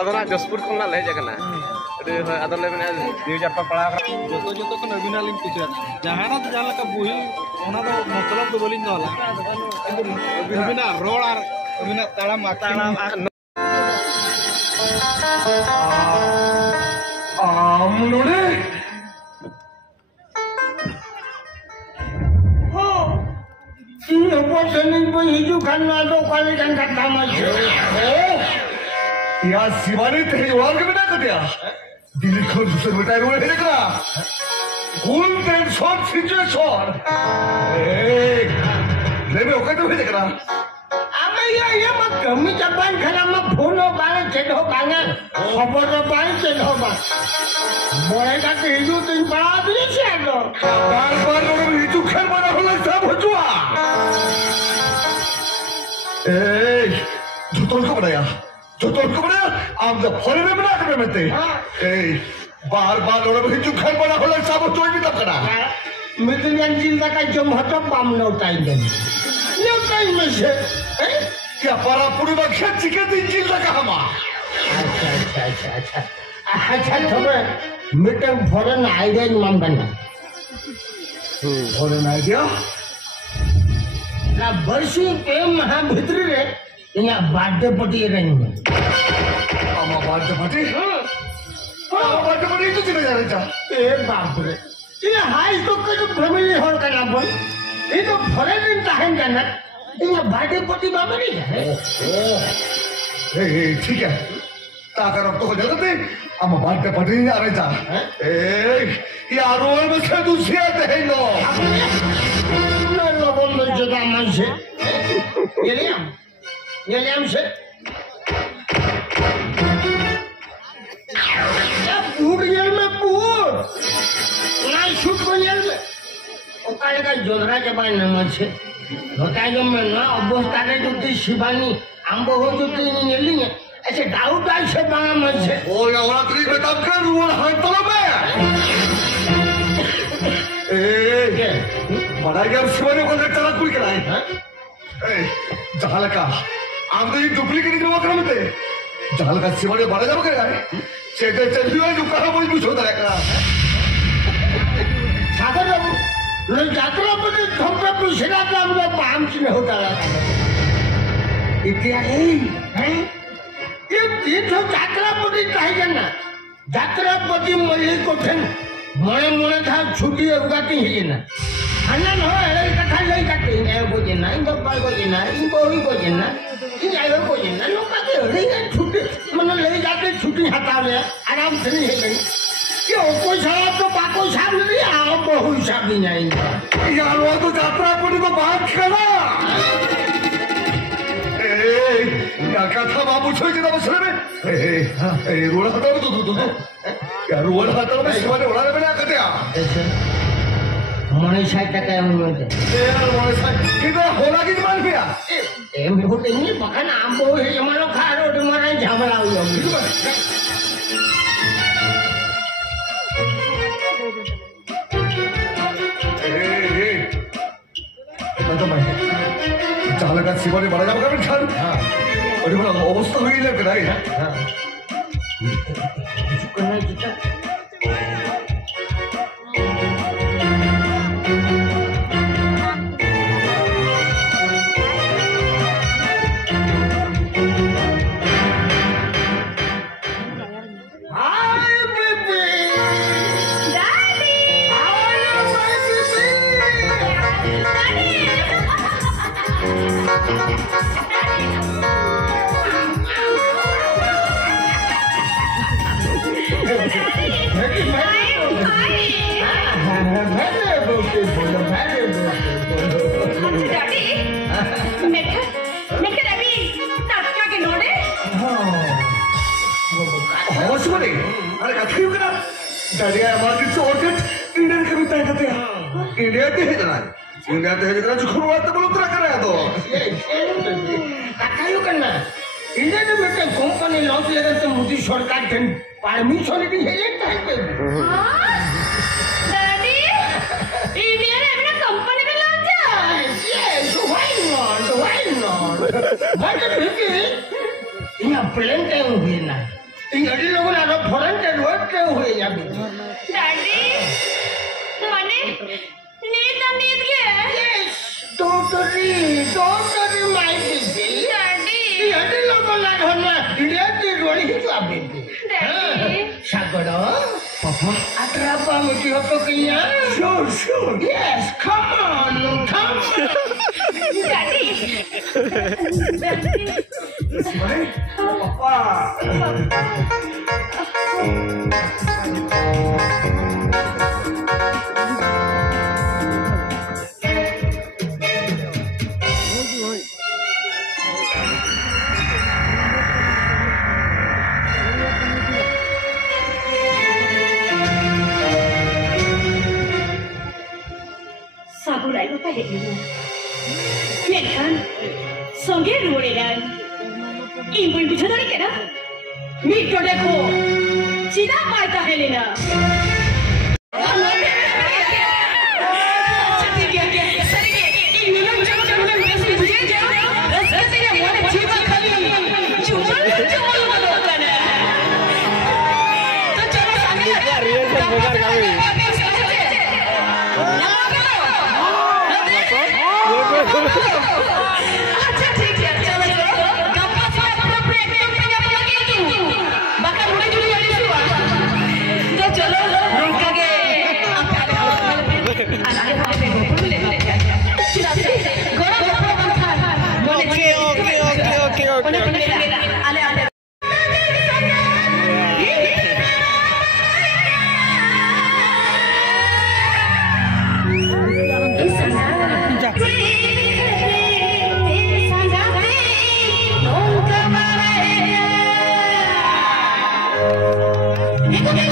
अदना जसपुर खलना ले जगना अरे अदले में न्यूज आप पढ़ा जो जो को नवीना लिंक कुछ जहाना तो जान का बुही ओना तो मतलब तो बोलिंग होला नवीना रोड और नवीना ताड़ा आमलोड़े हो ये पोषनिंग पे हिजू खाना तो काले जन का काम है या शिवानी तेरी और के बिना कटिया दिल खोल दूसरे बेटा रोए है देखना कौन टेंशन सिचुएशन ले में ओके तो भी देखना अबे ये मत कमी जबान खाना में फोनो बारे चेडो बांगे खबर तो बारे चेडो बा मोरे का हिजू तीन बड़ा आदमी से तो बार लोग हिजू खेल बना होला सब हो जुआ झूठों को बनाया आप जब फरे में बना कर में बार लोग हिजू खेल बना होला सब हो जुआ भी तब करा मिथुन जिंदा का जो महत्व पाम नौटाई दे नौटाई में से क्या पारा पूरी बात चिके दिन जिंदा का हमा अच्छा तुम्हें मिटन फॉरेन आइडिया नाम करना फॉरेन आइडिया ना वर्षी के महाभित्री रे इना बर्थडे पार्टी रहेंगे अम्मा बर्थडे पार्टी तो चले जा रहे ए बाप रे ये हाई तो कोई फैमिली हॉल का नाम बोल ये तो फॉरेन दिन टाइम करना ये बर्थडे पार्टी बाबा नहीं है ठीक है ताकर अब तो हो जाता थे हम बर्थडे पार्टी नहीं आ रहे था यारो में से दूसरी आते हैं लोगों में जुदा मन से ये लियाम से पूट जेल में पूट ना शूट को जेल में ओकाले का जोधरा के बारे में मन से होता जो मैं ना अवस्था के जो ती शिवानी आंबो हो जो ती नहीं लेली है ऐसे डाउट आई से बांगा मन से ओ या वाला तरी में तब कर रूल हाथ तो में बड़ा यार शिवानी को चला कोई कराए जहां का आप तो ये डुप्लीकेट निकलवा कर मत जहां का शिवानी बड़ा जब करे चेते चल हुआ जो कहा बोल कुछ होता है का सागर बाबू लोग यात्रा पर खंभे पुछना था हम लोग पाम से होता रहा इतना है ये तो यात्रा पर कहीं करना यात्रा पर मल्ली को ठन मोने मोने था छुट्टी उगाती है ना अनन हो एले कथा नहीं करते हैं वो जना इन बाल को जना इनको ही को जना इन आयो को जना लोग का रे छुट्टी मन ले जाके छुट्टी हटा ले आराम से नहीं है क्यों कोई साहब तो बाको साहब नहीं आ बहु साहब नहीं यार वो तो यात्रा पर को बात करा क्या था बाबू छोड़ के मसले में रोड हटाओ तो यार रोड हटाओ में शिवानी उड़ाने में ना कटिया मनीष साहब का क्या हुआ है यार मनीष साहब किधर होला की मान किया मेरे को नहीं पता ना हम वो है हमारा खा रोड हमारा झगड़ा हुआ तो मैं चाले का शिवानी बड़ा जाम कर खान और ये वाला अवस्था हुई ले कराई करना जीता इंडिया के है जना इंडिया के है जना जो खुरवा तो बोलो तरह कर रहा है तो काकायो करना इंडिया में बेटा कंपनी लॉन्च लगा तो मोदी सरकार के परमिशन दी है एक टाइम पे डैडी इंडिया में अपना कंपनी का लॉन्च है yes why not Macam begini, ini plan kayak begini. Ini ada logo ada foreign kayak luar kayak begini ya. Daddy, mana? Need ya? Yes, totally my baby. Daddy, Ini ada logo lagi dia di luar itu apa baby? Daddy. Sagodo, Papa, atrapa mesti apa kaya? Sure. Yes, come on. Daddy. Papa. Sabu lại có phát hiện gì không? Miền kan, song ghé rồi đấy. Im bùi bùi thôi cái đó. Mít cho đẹp cô, chỉ đã bài ta hay lên à? अच्छा ठीक है चलो गप्पा से अपना break में apa lagi itu bahkan mulai juli hari semua तो चलो रुक के apa ada ada boleh sudah gora gora bantar boleh ada Dia bunyi